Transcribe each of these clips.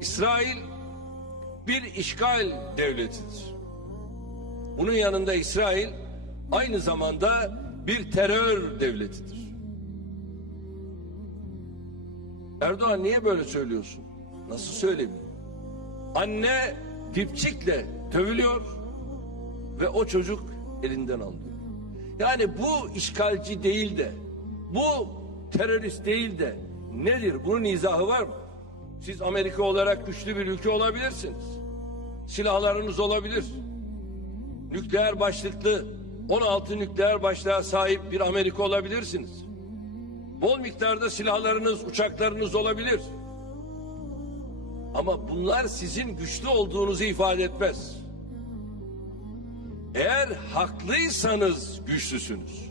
İsrail bir işgal devletidir. Bunun yanında İsrail aynı zamanda bir terör devletidir. Erdoğan niye böyle söylüyorsun? Nasıl söylemiyor? Anne dipçikle dövülüyor ve o çocuk elinden alınıyor. Yani bu işgalci değil de, bu terörist değil de nedir? Bunun izahı var mı? Siz Amerika olarak güçlü bir ülke olabilirsiniz. Silahlarınız olabilir. Nükleer başlıklı 16 nükleer başlığa sahip bir Amerika olabilirsiniz. Bol miktarda silahlarınız, uçaklarınız olabilir. Ama bunlar sizin güçlü olduğunuzu ifade etmez. Eğer haklıysanız güçlüsünüz.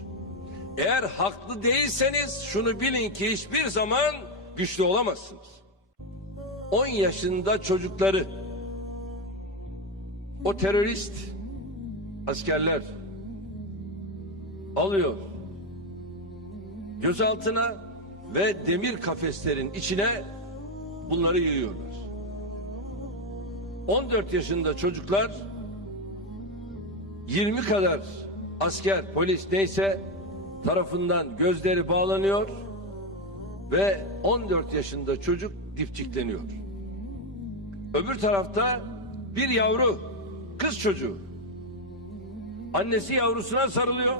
Eğer haklı değilseniz şunu bilin ki hiçbir zaman güçlü olamazsınız. 10 yaşında çocukları o terörist askerler alıyor gözaltına ve demir kafeslerin içine bunları yığıyorlar. 14 yaşında çocuklar 20 kadar asker, polis neyse tarafından gözleri bağlanıyor ve 14 yaşında çocuk dipçikleniyor. Öbür tarafta bir yavru, kız çocuğu. Annesi yavrusuna sarılıyor.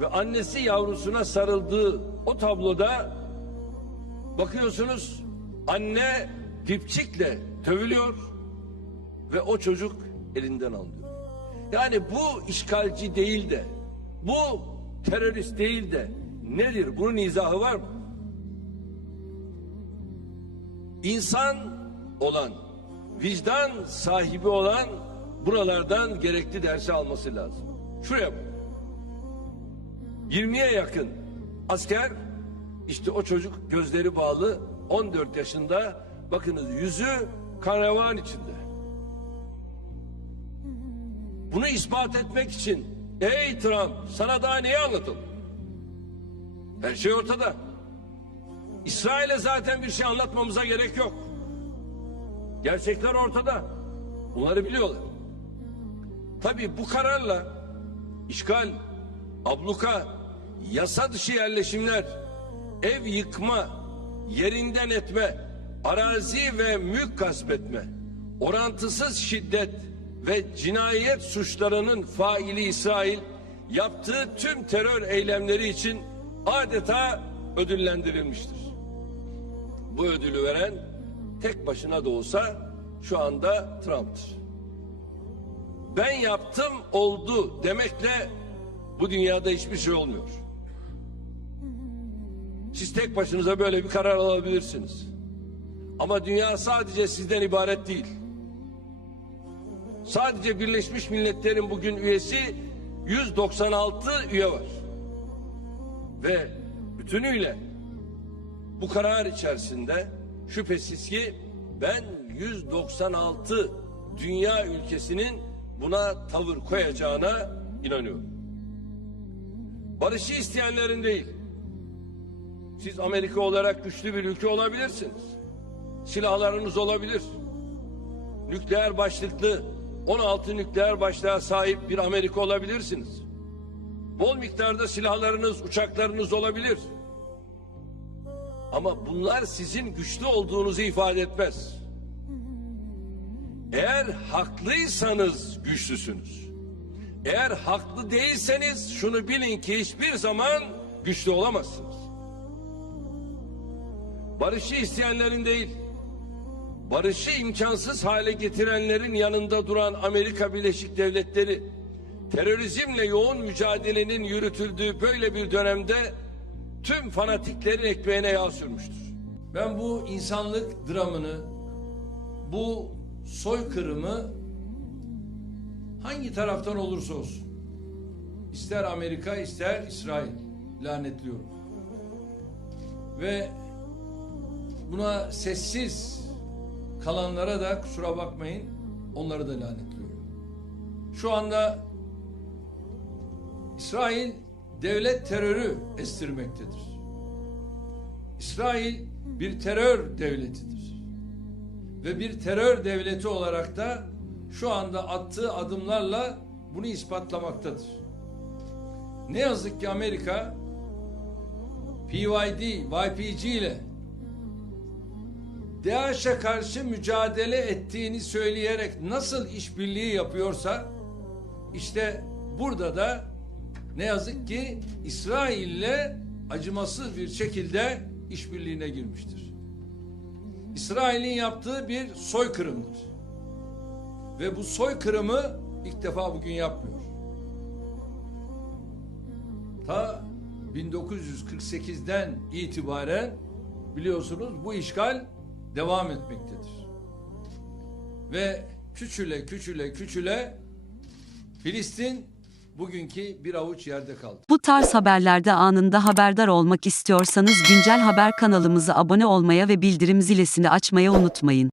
Ve annesi yavrusuna sarıldığı o tabloda bakıyorsunuz anne dipçikle dövülüyor ve o çocuk elinden alınıyor. Yani bu işgalci değil de bu terörist değil de nedir? Bunun izahı var mı? İnsan olan, vicdan sahibi olan buralardan gerekli dersi alması lazım. Şuraya bak. 20'ye yakın asker işte o çocuk gözleri bağlı 14 yaşında bakınız yüzü karavan içinde. Bunu ispat etmek için ey Trump sana daha neyi anlatalım? Her şey ortada. İsrail'e zaten bir şey anlatmamıza gerek yok. Gerçekler ortada. Bunları biliyorlar. Tabii bu kararla işgal, abluka, yasa dışı yerleşimler, ev yıkma, yerinden etme, arazi ve mülk gasp etme, orantısız şiddet ve cinayet suçlarının faili İsrail yaptığı tüm terör eylemleri için adeta ödüllendirilmiştir. Bu ödülü veren tek başına da olsa şu anda Trump'tır. Ben yaptım oldu demekle bu dünyada hiçbir şey olmuyor. Siz tek başınıza böyle bir karar alabilirsiniz. Ama dünya sadece sizden ibaret değil. Sadece Birleşmiş Milletler'in bugün üyesi 196 üye var. Ve bütünüyle bu karar içerisinde şüphesiz ki ben 196 dünya ülkesinin buna tavır koyacağına inanıyorum. Barışı isteyenlerin değil. Siz Amerika olarak güçlü bir ülke olabilirsiniz. Silahlarınız olabilir. Nükleer başlıklı 16 nükleer başlığa sahip bir Amerika olabilirsiniz. Bol miktarda silahlarınız, uçaklarınız olabilir. Ama bunlar sizin güçlü olduğunuzu ifade etmez. Eğer haklıysanız güçlüsünüz. Eğer haklı değilseniz şunu bilin ki hiçbir zaman güçlü olamazsınız. Barışı isteyenlerin değil, barışı imkansız hale getirenlerin yanında duran Amerika Birleşik Devletleri, terörizmle yoğun mücadelenin yürütüldüğü böyle bir dönemde tüm fanatiklerin ekmeğine yağ sürmüştür. Ben bu insanlık dramını, bu soykırımı hangi taraftan olursa olsun, ister Amerika ister İsrail lanetliyorum. Ve buna sessiz kalanlara da kusura bakmayın onları da lanetliyorum. Şu anda İsrail devlet terörü estirmektedir. İsrail bir terör devletidir. ve bir terör devleti olarak da şu anda attığı adımlarla bunu ispatlamaktadır. Ne yazık ki Amerika PYD, YPG ile DAEŞ'e karşı mücadele ettiğini söyleyerek nasıl işbirliği yapıyorsa işte burada da ne yazık ki İsrail'le acımasız bir şekilde işbirliğine girmiştir. İsrail'in yaptığı bir soykırımdır. Ve bu soykırımı ilk defa bugün yapmıyor. Ta 1948'den itibaren biliyorsunuz bu işgal devam etmektedir. Ve küçüle küçüle küçüle Filistin bugünkü bir avuç yerde kaldı. Bu tarz haberlerde anında haberdar olmak istiyorsanız güncel haber kanalımıza abone olmaya ve bildirim zilesini açmayı unutmayın.